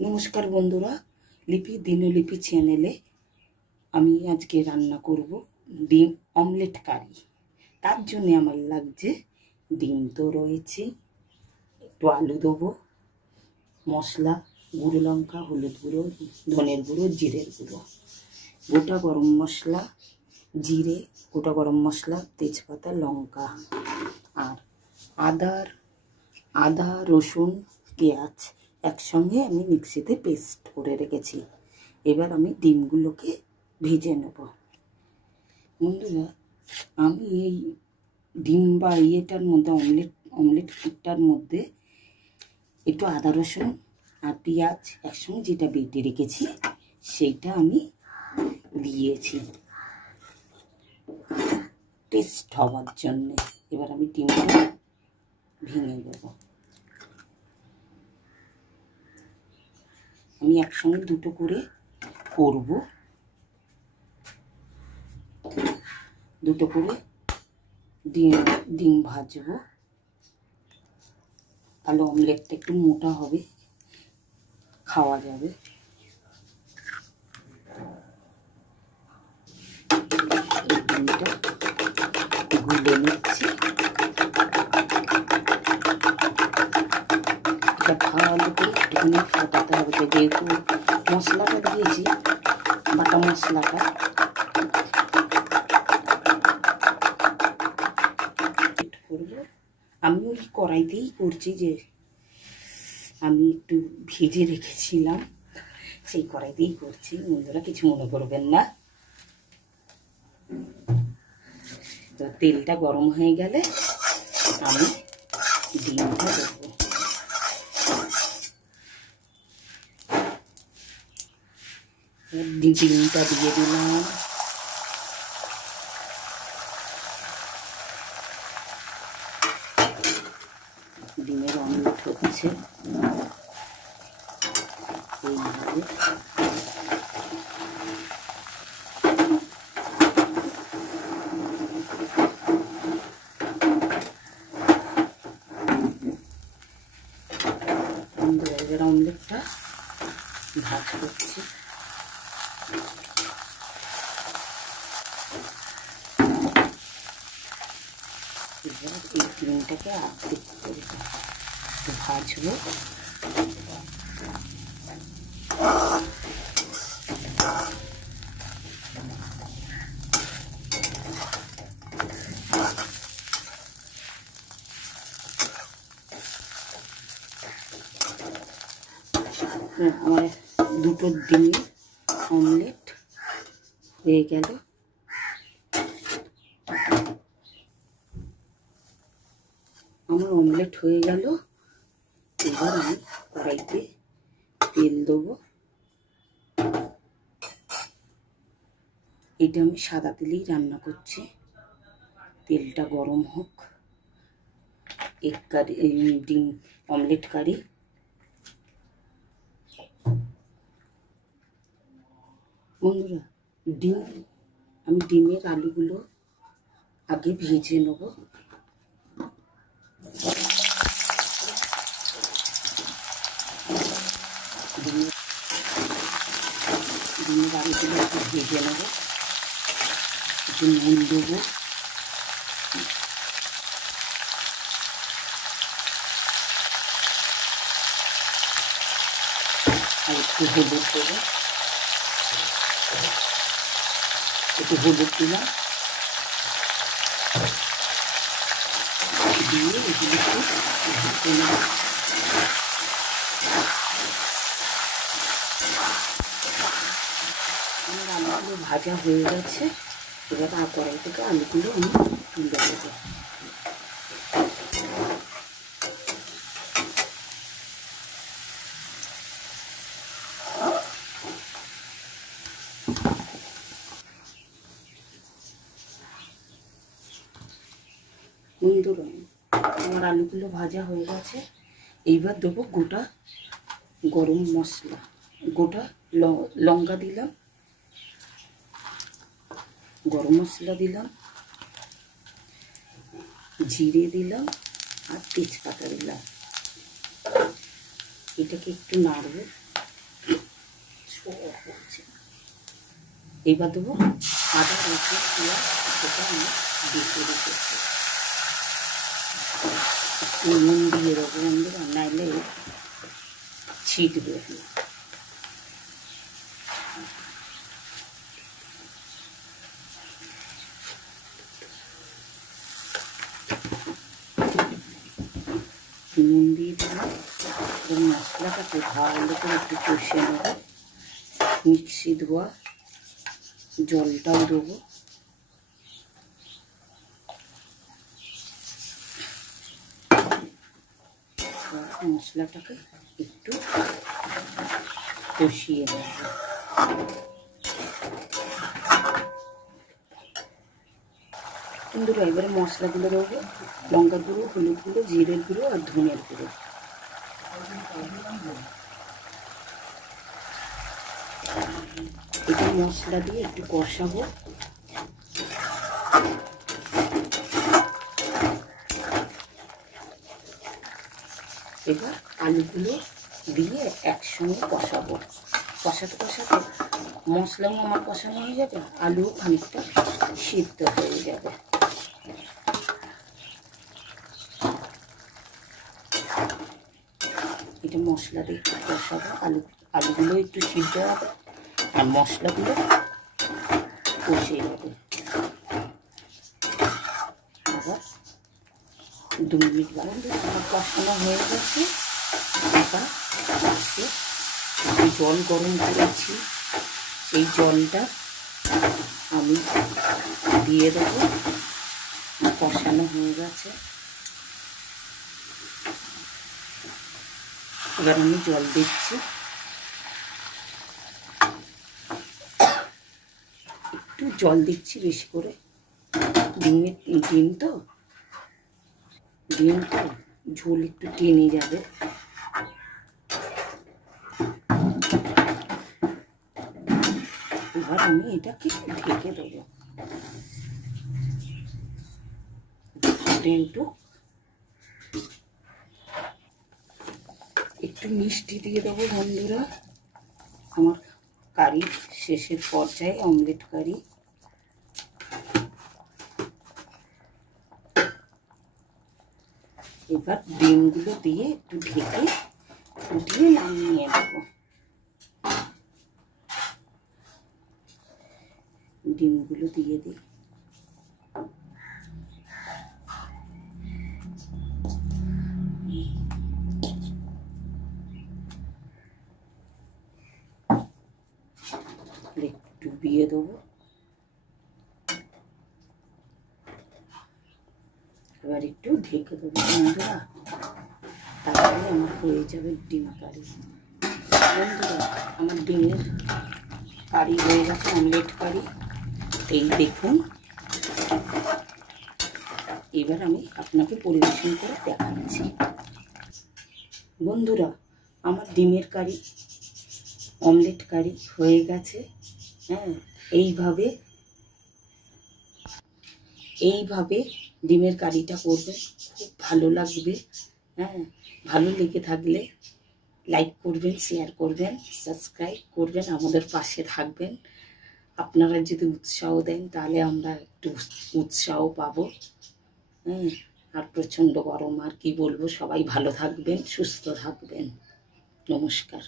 নমস্কার বন্ধুরা, লিপি দিনলিপি চ্যানেলে আমি আজকে রান্না করব ডিম অমলেট কারি। তার জন্য আমার লাগছে ডিম তো রয়েছে, একটু আলু দেবো, মশলা গুঁড়ো লঙ্কা, হলুদ গুঁড়ো, ধনের গুঁড়ো, জিরের গুঁড়ো, গোটা গরম মশলা, জিরে, গোটা গরম মশলা, তেজপাতা, লঙ্কা আর আদা রসুন পেঁয়াজ একসঙ্গে আমি মিক্সিতে পেস্ট করে রেখেছি। এবার আমি ডিমগুলোকে ভেজে নেব। বন্ধুরা, আমি এই ডিম বা ইয়েটার মধ্যে অমলেটটার মধ্যে একটু আদা রসুন আর পেঁয়াজ একসঙ্গে যেটা বেটে রেখেছি সেইটা আমি দিয়েছি টেস্ট হওয়ার জন্যে। এবার আমি ডিমটা ভেঙে দেবো। আমি একসঙ্গে দুটো করে করব, দুটো করে ডিম ভাজবো, তাহলে অমলেটটা একটু মোটা হবে, খাওয়া যাবে। ডিমটা গুলে নিচ্ছি, এটা ভালো করে একটুখানি ফোটাতে হবে, যেহেতু মশলাটা দিয়েছি, বাটা মশলাটা। আমি ওই কড়াইতেই করছি, যে আমি একটু ভেজে রেখেছিলাম সেই কড়াইতেই করছি, বন্ধুরা কিছু মনে করবেন না। তেলটা গরম হয়ে গেলে আমি ডিমটা দেবো। ডিমটা দিয়ে দিলাম, ডিমের অমলেট হচ্ছে এইভাবে। এবার অমলেটটা ভাজ করছি। এবার এই ডিমটাকে আর্ধেক করে ভাজবো। আমার দুটো ডিমের অমলেট হয়ে গেল। আমার অমলেট হয়ে গেল। এবার আমি কড়াইতে তেল দেবো। এটা আমি সাদা তেলেই রান্না করছি, তেলটা গরম হোক। ডিম অমলেট কারি। বন্ধুরা, আমি ডিমের আলুগুলো আগে ভেজে নেব। ডিমের আলুগুলো একটু ভেজে নেব, একটু নুন দেবো, আর একটু হলুদ দেবো, একটু হলুদ দিলাম, দিয়ে এগুলো একটু ভেজে নেব। আমার আলুগুলো ভাজা হয়ে গেছে। এবার কড়াই থেকে আলুগুলো আমি তুলে দেবো। বন্ধুরা, আমার আলুগুলো ভাজা হয়ে গেছে। এইবার দেবো গোটা গরম মশলা, গোটা লঙ্কা দিলাম, গরম মশলা দিলাম, জিরে দিলাম আর তেজপাতা দিলাম। এটাকে একটু নাড়ব। হচ্ছে। এবার দেবো আদা রসুন পেঁয়াজ, সেটা আমি বেটে রেখেছি। নুন দিয়ে দেবো বন্ধুরা, নাইলে ছিটবে। নুন দিয়ে দিলাম। এবং মশলাটাকে ভালো করে একটু কষিয়ে নেব। মিক্সি ধোয়া জলটাও দেবো। মশলাটাকে একটু কষিয়ে নেব। কিন্তু এবারে মশলাগুলো দেবো লঙ্কা গুঁড়ো, হলুদ গুঁড়ো, জিরের গুঁড়ো আর ধনের গুঁড়ো। এটা মশলা দিয়ে একটু কষাবো। এবার আলুগুলো দিয়ে একসঙ্গে কষাবো। কষাতে কষাতে মশলাও আমার কষানো হয়ে যাবে, আলুও খানিকটা সিদ্ধ হয়ে যাবে। এটা মশলা দিয়ে একটু কষাবো। আলুগুলো একটু সিদ্ধ হবে আর মশলাগুলো কষে যাবে। আবার 2 মিনিট বাদে আমার কষানো হয়ে গেছে। এবার জল গরম করেছি, সেই জলটা আমি দিয়ে দেবো। কষানো হয়ে গেছে। এবার আমি জল দিচ্ছি। একটু জল দিচ্ছি বেশি করে। ডিম তো ঝোল একটু টেনে যাবে। এবার আমি এটাকে ঢেকে দেবো। একটু মিষ্টি দিয়ে দেবো বন্ধুরা। আমার কারি শেষের পর্যায়ে, অমলেট কারি। এবার ডিমগুলো দিয়ে একটু ঢেকে ফুটিয়ে নামিয়ে দেবো। ডিমগুলো দিয়ে দিই। ডুবিয়ে দেবো। এবার একটু ঢেকে দেবো বন্ধুরা, তারপরে আমার হয়ে যাবে ডিম কারি। বন্ধুরা আমার ডিমের কারি হয়ে গেছে, অমলেট কারি। এই দেখুন। এবার আমি আপনাকে পরিবেশন করে দেখাচ্ছি। বন্ধুরা আমার ডিমের কারি, অমলেট কারি হয়ে গেছে। হ্যাঁ, এইভাবে ডিমের কারিটা করবেন, খুব ভালো লাগবে। হ্যাঁ, ভালো লেগে থাকলে লাইক করবেন, শেয়ার করবেন, সাবস্ক্রাইব করবেন, আমাদের পাশে থাকবেন। আপনারা যদি উৎসাহ দেন তাহলে আমরা একটু উৎসাহ পাবো। আর প্রচণ্ড গরম, আর কি বলবো। সবাই ভালো থাকবেন, সুস্থ থাকবেন। নমস্কার।